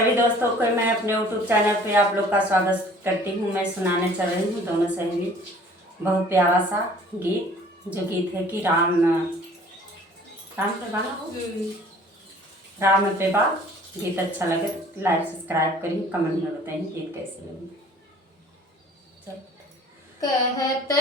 सभी दोस्तों को मैं अपने यूट्यूब चैनल पे आप लोग का स्वागत करती हूँ। मैं सुनाने चल रही हूँ दोनों सहेली बहुत प्यारा सा गीत, जो गीत है कि राम पे गाना हो, राम पे बात। गीत अच्छा लगे तो लाइक सब्सक्राइब करिए, कमेंट में बताइए गीत कैसे लगे। कहत